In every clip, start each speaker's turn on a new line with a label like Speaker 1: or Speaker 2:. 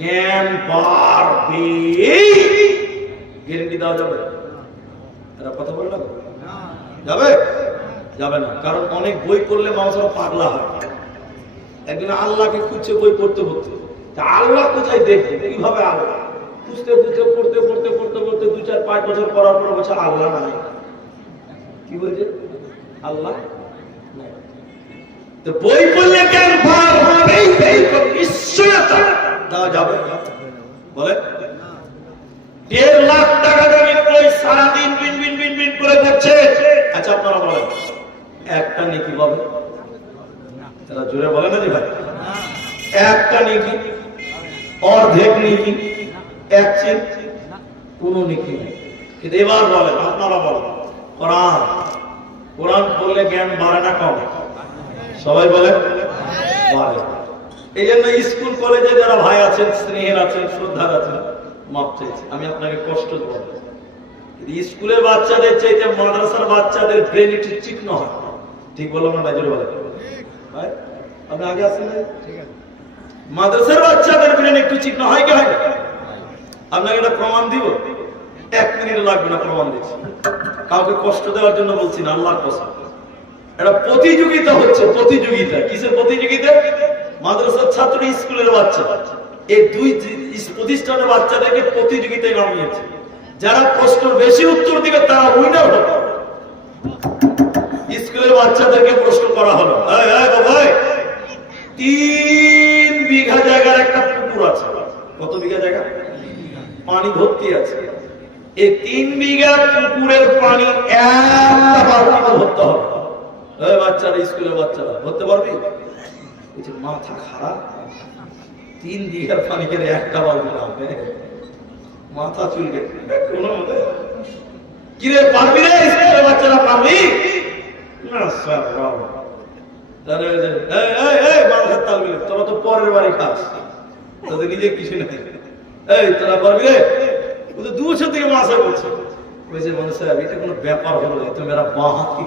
Speaker 1: জ্ঞান বাড়বে গ্যারেন্টি দেওয়া যাবে? এরা কথা বলে না যাবে? যাবে না। কারণ অনেক বই পড়লে মানুষরা পাগলা হয়। একদিন আল্লাহকে খুঁজছে বই পড়তে পড়তে। তা আল্লাহ কোথায় দেখবে? কীভাবে আল্লাহ? খুঁজতে খুঁজতে, পড়তে পড়তে পড়তে পড়তে দু চার, পাঁচ বছর পড়ার পর বছর আল্লাহ নাই। কি বলছে? আল্লাহ। তো বই পড়লে কেন নিশ্চয়তা। দেওয়া যাবে? বলে? দেড় লাখ টাকা দামের বই সারাদিন বিন বিন বিন বিন করে পড়ছে আচ্ছা আপনারা বলেন, একটা নেকি পাবে? তারা জোরে বলে না যে ভাই। একটা নেকি, অর্ধেক নেকি, এক চিন, কোন নেকি নেই। কিন্তু এবার বলেন, আপনারা বলেন, কোরআন কোরআন পড়লে জ্ঞান বাড়ে না কম? সবাই বলে বাড়ে। এই জন্য স্কুল কলেজে যারা ভাই আছেন স্নেহের আছেন শ্রদ্ধার আছেন মাপ চাইছি। আমি আপনাকে কষ্ট দেবো। স্কুলের বাচ্চাদের চাইতে মাদ্রাসার বাচ্চাদের ব্রেন একটু চিকন হয় ঠিক বললাম না জোরে বলে। ভাই আপনি আগে আসেন মাদ্রাসার বাচ্চাদের ব্রেন একটু চিকন হয় কি হয়? আপনাকে একটা প্রমাণ দিব? এক মিনিট লাগবে না প্রমাণ দিচ্ছি কাউকে কষ্ট দেওয়ার জন্য বলছি না আল্লাহর কসম। একটা প্রতিযোগিতা হচ্ছে প্রতিযোগিতা। কিসের মাদ্রাসার ছাত্র স্কুলের বাচ্চা। এই দুই প্রতিষ্ঠানের বাচ্চাদেরকে প্রতিযোগিতায় নামিয়েছে যারা প্রশ্ন বেশি উত্তর দিবে, তারা উইনার হবে। স্কুলের বাচ্চাদেরকে প্রশ্ন করা হলো। তিন বিঘা জায়গার একটা পুকুর আছে। কত বিঘা জায়গা? পানি ভর্তি আছে। এই তিন বিঘা পুকুরের পানি একটা বালতিতে হবে। বাচ্চারা, স্কুলের বাচ্চারা, ভরতে পারবি? বলছে মাথা খারাপ, তিন দিঘার পানি খেলে একটা বালতি নামবে মাথা চুলকে কোনো মতে, কিরে, পারবি রে? বাচ্চারা পারবি? না, স্যার তোরা তো বাড়ি তোদের পারবি রে? থেকে কোনো ব্যাপার হাত কি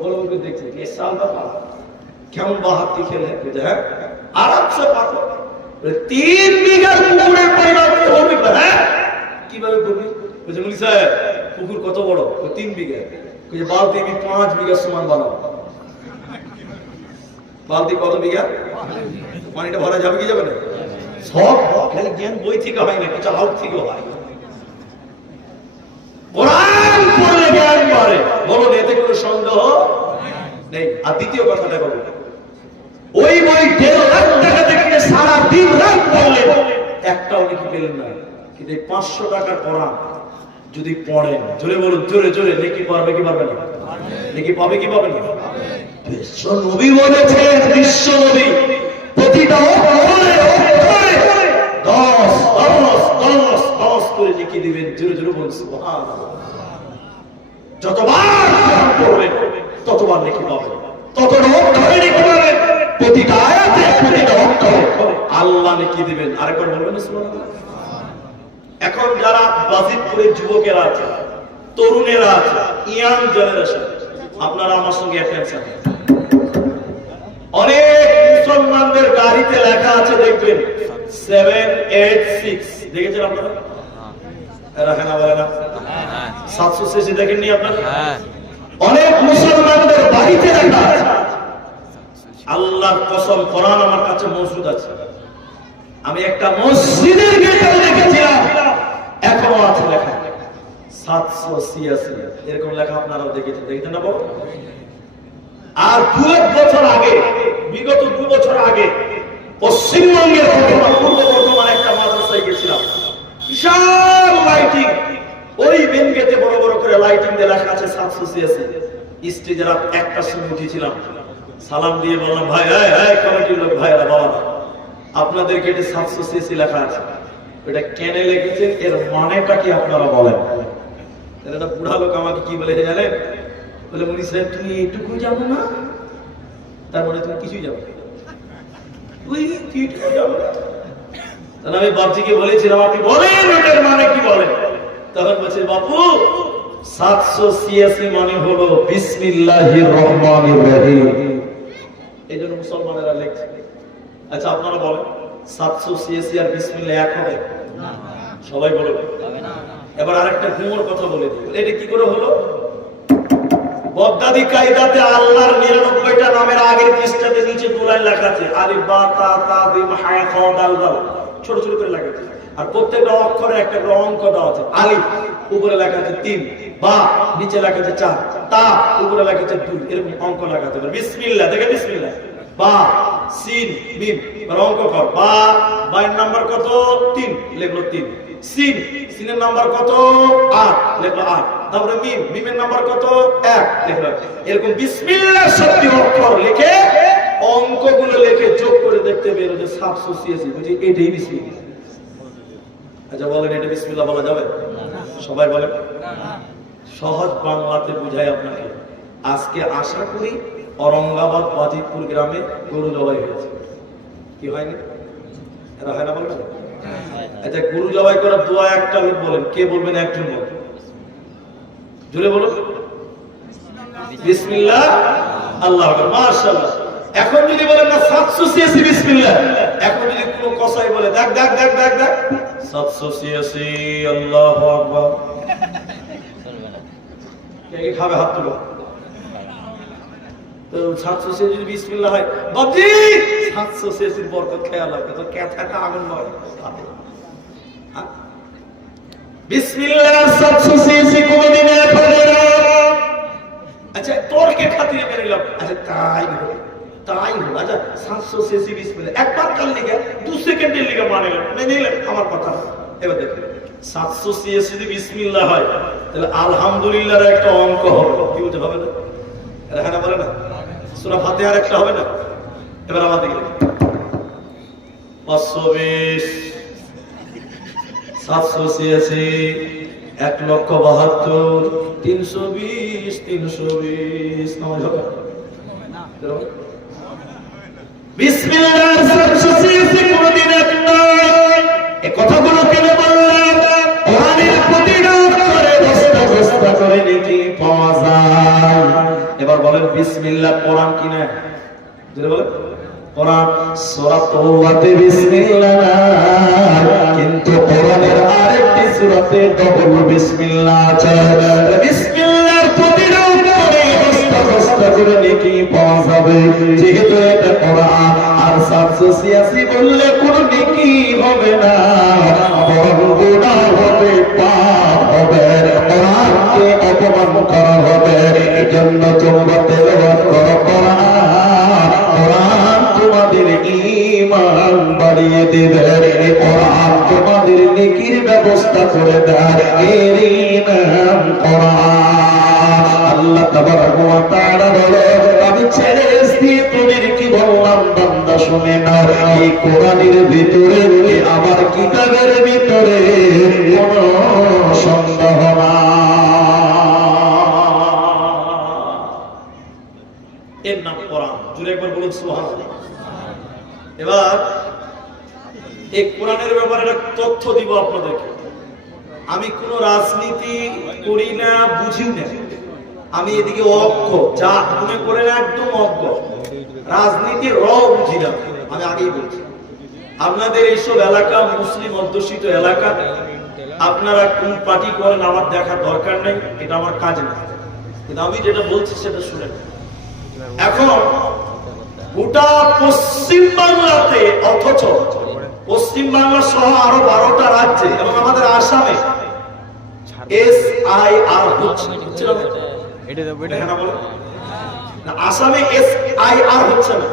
Speaker 1: বড় দেখছি কেমন বাঁ খেলে বলছে হ্যাঁ আরাম সে তিন বিঘা পুকুরের পরিমাণ করবি হ্যাঁ? কীভাবে করবি বলছে মুলি সাহেব পুকুর কত বড়? তিন বিঘা। বলছে বালতি আমি পাঁচ বিঘা সমান বানাবো। বালতি কত বিঘা? পানিটা ভরা যাবে কি যাবে না? সব খালি জ্ঞান বই থেকে হয় না কিছু আউট থেকে হয়। কোরআন পড়লে জ্ঞান বাড়ে। বলুন এতে কোনো সন্দেহ নেই? আর দ্বিতীয় কথাটা বলুন ওই বই দেড় লাখ টাকা সারা দিন রাত একটাও পেলেন না। কিন্তু এই পাঁচশো কোরআন যদি পড়েন, জোরে বলুন, জোরে জোরে পারবে কি পারবে না? পাবে কি পাবে না? লিখে যতবার পড়বেন ততবার লিখে পাবেন ততটা অক্ষরে লিখে পাবেন প্রতিটা আয়াতে প্রতিটা অক্ষরে। আল্লাহ লিখে দিবেন। আরেকবার বলবেন এখন যারা বাজিতপুরে যুবকেরা আছে তরুণেরা আছে ইয়াং জেনারেশন আপনারা আমার সঙ্গে অ্যাটেনশন অনেক মুসলমানদের গাড়িতে লেখা আছে দেখবেন সেভেন এইট সিক্স দেখেছেন আপনারা? এরা হ্যাঁ বলে না। সাতশো শেষে দেখেননি আপনারা? অনেক মুসলমানদের বাড়িতে লেখা আছে। আল্লাহর কসম, কোরআন আমার কাছে মজুদ আছে। আমি একটা মসজিদের গেটে দেখেছিলাম, এখনও আছে লেখা। সাতশো ছিয়াশি, এরকম লেখা আপনারাও দেখেছেন। দেখেছেন না বাবু? আর দু এক বছর আগে, বিগত দু বছর আগে, পশ্চিমবঙ্গের পূর্ব বর্ধমান একটা মাদ্রাসায় গেছিলাম। বিশাল লাইটিং। ওই মেন গেটে বড় বড় করে লাইটিং দিয়ে লেখা আছে সাতশো ছিয়াশি। স্টেজে রাত একটার সময় উঠেছিলাম। সালাম দিয়ে বললাম ভাই এই, এই কমিটির লোক ভাইরা বাবা আপনাদের গেটে সাতশো ছিয়াশি লেখা আছে। এটা কেন লিখেছেন? এর মানেটা কি আপনারা বলেন? একটা বুড়া লোক আমাকে কি বলে জানেন? বলে মুনি সাহেব তুমি এইটুকু জানো না? তার মানে তুমি কিছুই জানো তুই তুই না? তাহলে আমি বাপজিকে বলেছিলাম আপনি বলেন ওটার মানে কি বলেন? তখন বলছে বাপু সাতশো ছিয়াশি মানে হলো বিসমিল্লাহির রহমানির রহিম। এই জন্য মুসলমানেরা লেখছে আচ্ছা আপনারা বলেন সাতশো সিএসি আর বিসমিল্লা এক হবে? সবাই বলে এবার আরেকটা ঘুমোর কথা বলে দিই। এটা কি করে হলো? বগদাদি কায়দাতে আল্লাহর নিরানব্বইটা নামের আগের পৃষ্ঠাতে নিচে দুলাইন লেখা আছে আলিফ বা তা তা দিম হায় খ দাল দাল ছোট ছোট করে লেখা আছে। আর প্রত্যেকটা অক্ষরে একটা করে অঙ্ক দেওয়া আছে আলিফ। উপরে লেখা আছে তিন। বা নিচে আছে চার তা উপরে আছে দুই, এরকম অঙ্ক লেখা আছে বিসমিল্লাহ দেখে বিসমিল্লাহ। বা, সিন, মিম অঙ্ক কর। বা বাইয়ের নাম্বার কত? তিন, লেখলো তিন। সিন, সিনের নাম্বার কত? আট, লেখলো আট। তারপরে মিম, মিমের নাম্বার কত? এক, লেখলো এরকম বিসমিল্লাহ শব্দ অক্ষর লিখে অঙ্কগুলো লিখে যোগ করে দেখতে বেরো যে সাতশো ছিয়াশি বুঝি এটাই বিসমিল্লাহ। আচ্ছা বলেন, এটা বিসমিল্লাহ বলা যাবে? সবাই বলেন। সহজ বাংলাতে বুঝাই আপনাকে। আজকে আশা করি অরঙ্গাবাদ বাজিতপুর গ্রামে গরু জবাই হয়েছে। কি হয়নি? হয় না বলবেন আচ্ছা গরু জবাই করার দোয়া একটা লোক বলেন, কে বলবেন একজন জোরে বলুন। বিসমিল্লাহ। আল্লাহ এখন যদি বলেন না 786 বিসমিল্লাহ। এখন যদি কোনো কসাই বলে, দেখ দেখ দেখ দেখ দেখ। 786 আল্লাহু আকবার। হাত তুলো। তো 786 যদি বিসমিল্লাহ হয় বাবজি 786 এর বরকত খেয়াল রাখবে তো ক্যাথাটা আগুন নয়? বিসমিল্লাহ 786 কোনদিন এক হবে না। আচ্ছা আচ্ছা তাই তাই হোক আচ্ছা সাতশো একবার কাল লিখে, দু সেকেন্ডের লিখে মানে নিলেন, আমার কথা। এবার দেখুন। সাতশো সিএসি যদি বিসমিল্লাহ হয়। তাহলে আলহামদুলিল্লাহর একটা অঙ্ক হবে। কি হবে হ্যাঁ না বলে না? সুরা ফাতেহার একটা হবে না? এবার আমার দিকে পাঁচশো বিশ। সাতশো ছিয়াশি। এক লক্ষ বাহাত্তর। তিনশো বিশ তিনশো বিশ। নামাজ হবে বিসমিল্লাহর বিসমিল্লাহ সূরা বিসমিল্লাহ কিন্তু কোরআনের আরেকটি সূরাতে ডবল বিসমিল্লাহ আছে। বিসমিল্লাহর প্রতিটা উপরে করে নেকি পাওয়া যাবে। যেহেতু এটা কোরআন, আর 786 বললে কোনো নেকি হবে না। কোরআন কোরআনের ভিতরে আমার কিতাবের ভিতরে সন্দেহ এর নাম কোরআন জুড়ে একবার বলুন এবার এই কোরআনের ব্যাপারে একটা তথ্য দিব আপনাদেরকে আমি কোন রাজনীতি করি না বুঝি না। আমি এদিকে অজ্ঞ, যা মনে করে না, একদম অজ্ঞ। রাজনীতি র বুঝি না আমি আগেই বলছি। আপনাদের এইসব এলাকা, মুসলিম অধ্যুষিত এলাকা, আপনারা কোন পার্টি করেন আমার দেখার দরকার নেই, এটা আমার কাজ না। কিন্তু আমি যেটা বলছি সেটা শুনে এখন গোটা পশ্চিম বাংলাতে অথচ পশ্চিম বাংলা সহ আরও বারোটা রাজ্যে এবং আমাদের আসামে এস আই আর হচ্ছে
Speaker 2: এটা
Speaker 1: হ্যাঁ আসামে এস আই আর হচ্ছে না